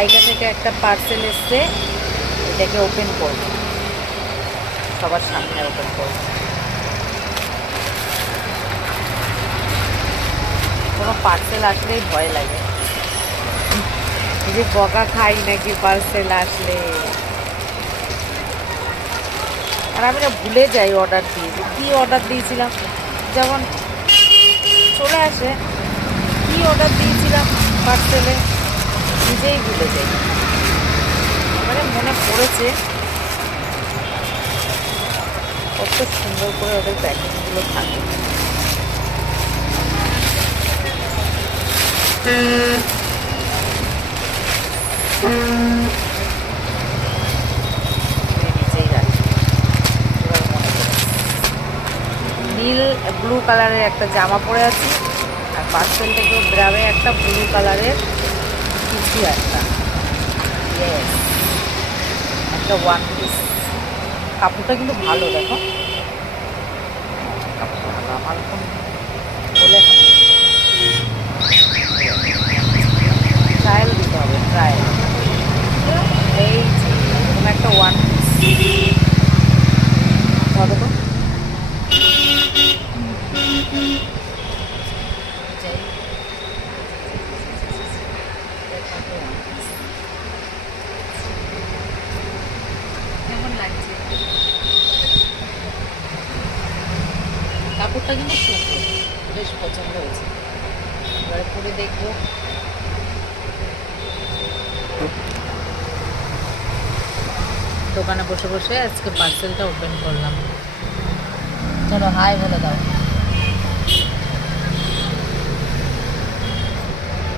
নাইকা থেকে একটা পার্সেল এসছে, এটাকে ওপেন করব, সবার সামনে ওপেন করব। কোনো পার্সেল আসলেই ভয় লাগে, যে বকা খাই নাকি পার্সেল আসলে। আর আমি না ভুলে যাই অর্ডার দিয়ে, যে কী অর্ডার দিয়েছিলাম, যখন চলে আসে কী অর্ডার দিয়েছিলাম পার্সেলে, নিজেই ভুলে যাই। এবারে মনে পড়েছে, কত সুন্দর করে ওদের প্যাকিংগুলো থাকে। নিজেই রাখি। এবার মনে পড়েছে, নীল ব্লু কালারের একটা জামা পরে আছি, আর পার্সেল থেকেও বেরাবে একটা ব্লু কালারের কিছু একটা, ইয়েস, একটা ওয়ান পিস। কাপড়টা কিন্তু ভালো, দেখো কাপড়টা ভালো, আমার এখন বলে ট্রায়াল দিতে হবে, ট্রায়াল। এই যে এরকম একটা ওয়ান পিস, দেখো কেমন লাগছে, কাপড়টা কিন্তু সুন্দর, বেশ পছন্দ হয়েছে। এবারে পরে দেখবো। দোকানে বসে বসে আজকে পার্সেলটা ওপেন করলাম। চলো হাই বলে দাও।